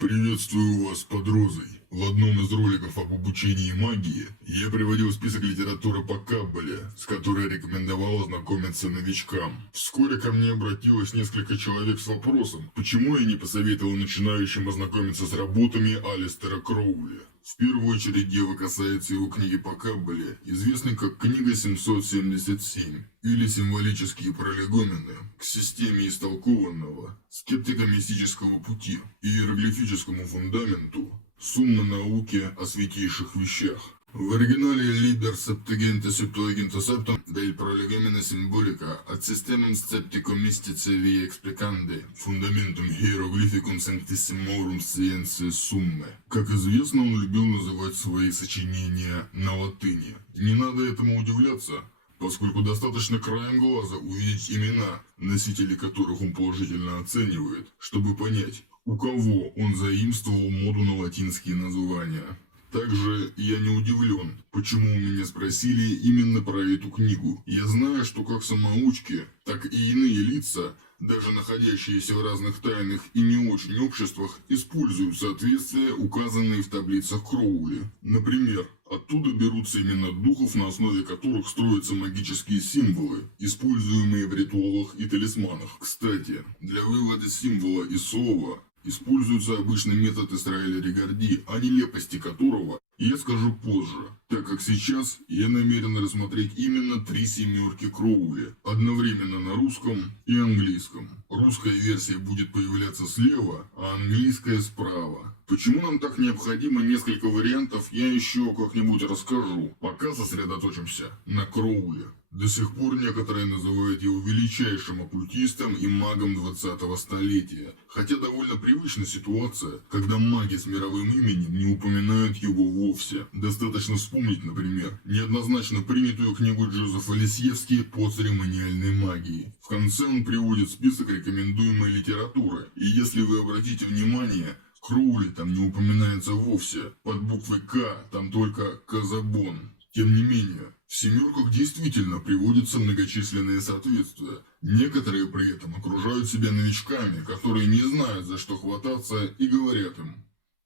Приветствую вас под розой. В одном из роликов об обучении магии я приводил список литературы по Каббале, с которой рекомендовал ознакомиться новичкам. Вскоре ко мне обратилось несколько человек с вопросом, почему я не посоветовал начинающим ознакомиться с работами Алистера Кроули. В первую очередь дело касается его книги по Каббале, известной как книга 777, или символические пролегомены к системе истолкованного скептико-мистического пути и иероглифическому фундаменту суммы науки о святейших вещах. В оригинале Liber Septuaginta Septuaginta Septum del Prolegomena Symbolica ad Systemum Sceptico-Mystice Vie Explicandi Fundamentum Hieroglyphicum Sanctissimorum Scientiae Summae. Как известно, он любил называть свои сочинения на латыни. Не надо этому удивляться, поскольку достаточно краем глаза увидеть имена, носителей которых он положительно оценивает, чтобы понять, у кого он заимствовал моду на латинские названия. Также я не удивлен, почему у меня спросили именно про эту книгу. Я знаю, что как самоучки, так и иные лица, даже находящиеся в разных тайных и не очень обществах, используют соответствия, указанные в таблицах Кроули. Например, оттуда берутся имена духов, на основе которых строятся магические символы, используемые в ритуалах и талисманах. Кстати, для вывода символа и слова используется обычный метод Исраэля Регарди, о нелепости которого я скажу позже, так как сейчас я намерен рассмотреть именно 3 семерки Кроули, одновременно на русском и английском. Русская версия будет появляться слева, а английская справа. Почему нам так необходимо несколько вариантов, я еще как-нибудь расскажу. Пока сосредоточимся на Кроуле. До сих пор некоторые называют его величайшим оккультистом и магом 20-го столетия. Хотя довольно привычна ситуация, когда маги с мировым именем не упоминают его вовсе. Достаточно вспомнить, например, неоднозначно принятую книгу Джозефа Лисьевски по церемониальной магии. В конце он приводит список рекомендуемой литературы. И если вы обратите внимание, Кроули там не упоминается вовсе. Под буквой «К» там только «Казабон». Тем не менее, в семерках действительно приводятся многочисленные соответствия. Некоторые при этом окружают себя новичками, которые не знают, за что хвататься, и говорят им: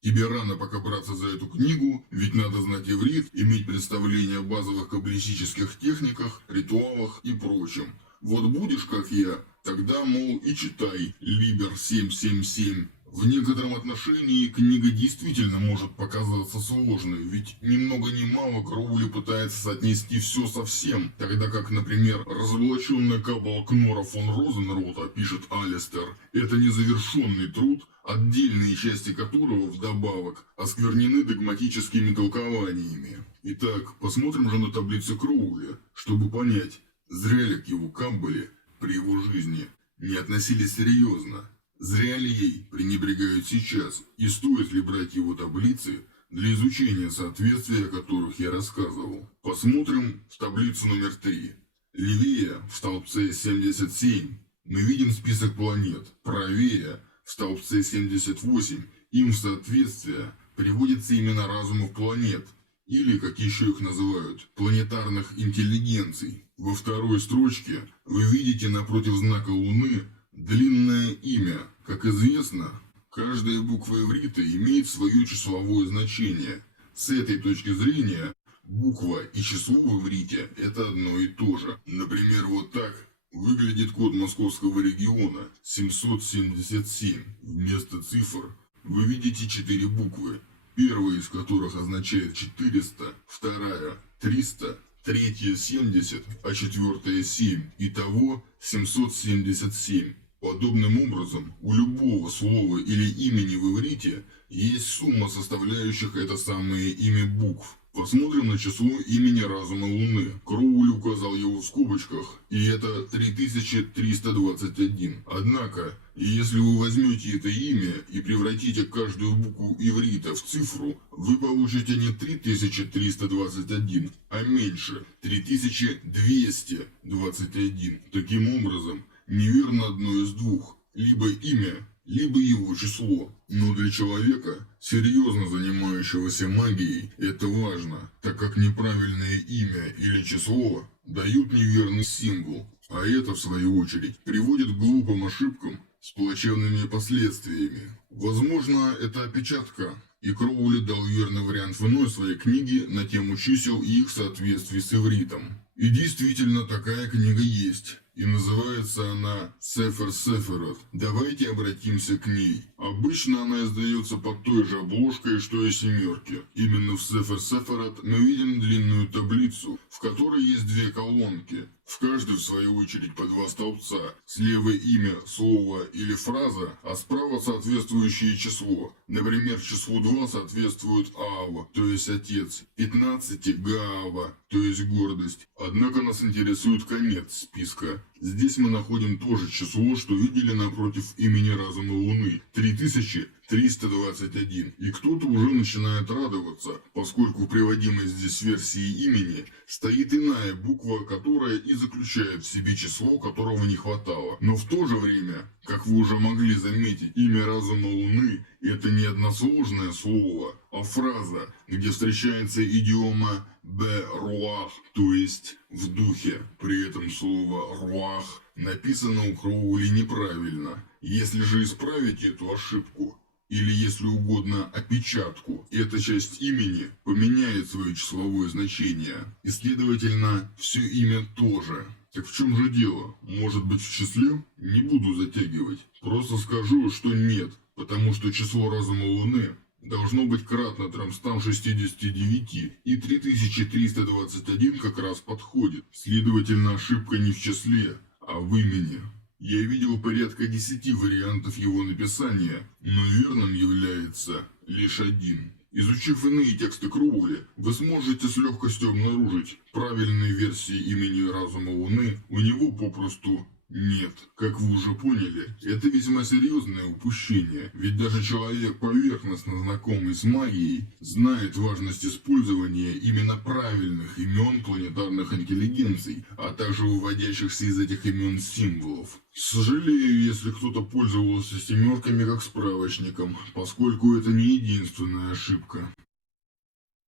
тебе рано пока браться за эту книгу, ведь надо знать иврит, иметь представление о базовых каббалистических техниках, ритуалах и прочем. Вот будешь как я, тогда, мол, и читай Liber 777. В некотором отношении книга действительно может показаться сложной, ведь ни много ни мало Кроули пытается соотнести все со всем, тогда как, например, разоблаченная каббала Кнора фон Розенрота, пишет Алистер, это незавершенный труд, отдельные части которого вдобавок осквернены догматическими толкованиями. Итак, посмотрим же на таблицу Кроули, чтобы понять, зря ли к его каббале при его жизни не относились серьезно. Зря ли ей пренебрегают сейчас, и стоит ли брать его таблицы для изучения соответствия, о которых я рассказывал. Посмотрим в таблицу номер 3. Левее, в столбце 77, мы видим список планет. Правее, в столбце 78, им в соответствие приводятся имена разумов планет, или, как еще их называют, планетарных интеллигенций. Во второй строчке вы видите напротив знака Луны длинное имя. Как известно, каждая буква иврита имеет свое числовое значение. С этой точки зрения, буква и число в иврите – это одно и то же. Например, вот так выглядит код московского региона 777. Вместо цифр вы видите 4 буквы, первая из которых означает 400, вторая – 300, третья – 70, а четвертая – 7. Итого 777. Подобным образом, у любого слова или имени в иврите есть сумма составляющих это самое имя букв. Посмотрим на число имени разума Луны. Кроули указал его в скобочках, и это 3321. Однако, если вы возьмете это имя и превратите каждую букву иврита в цифру, вы получите не 3321, а меньше, 3221. Таким образом, неверно одно из двух, либо имя, либо его число. Но для человека, серьезно занимающегося магией, это важно, так как неправильное имя или число дают неверный символ, а это, в свою очередь, приводит к глупым ошибкам с плачевными последствиями. Возможно, это опечатка, и Кроули дал верный вариант в иной своей книге на тему чисел и их соответствий с ивритом. И действительно, такая книга есть. И называется она «Сефер Сеферот». Давайте обратимся к ней. Обычно она издается под той же обложкой, что и семерки. Именно в Сефер Сеферот мы видим длинную таблицу, в которой есть две колонки. В каждой, в свою очередь, по два столбца. Слева имя, слово или фраза, а справа соответствующее число. Например, числу 2 соответствует Аава, то есть отец, 15 Гаава, то есть гордость. Однако нас интересует конец списка. Здесь мы находим то же число, что видели напротив имени разума Луны – 3321. И кто-то уже начинает радоваться, поскольку в приводимой здесь версии имени стоит иная буква, которая и заключает в себе число, которого не хватало. Но в то же время, как вы уже могли заметить, имя разума Луны – это не односложное слово, а фраза, где встречается идиома «бе-руах», то есть «в духе». При этом слово «руах» написано у Кроули неправильно. Если же исправить эту ошибку, или если угодно опечатку, эта часть имени поменяет свое числовое значение. И следовательно, все имя тоже. Так в чем же дело? Может быть, в числе? Не буду затягивать. Просто скажу, что нет, потому что число разума Луны должно быть кратно 369, и 3321 как раз подходит. Следовательно, ошибка не в числе, а в имени. Я видел порядка 10 вариантов его написания, но верным является лишь один. Изучив иные тексты Кроули, вы сможете с легкостью обнаружить правильные версии имени разума Луны у него попросту нет. Как вы уже поняли, это весьма серьезное упущение, ведь даже человек, поверхностно знакомый с магией, знает важность использования именно правильных имен планетарных интеллигенций, а также выводящихся из этих имен символов. Сожалею, если кто-то пользовался семерками как справочником, поскольку это не единственная ошибка.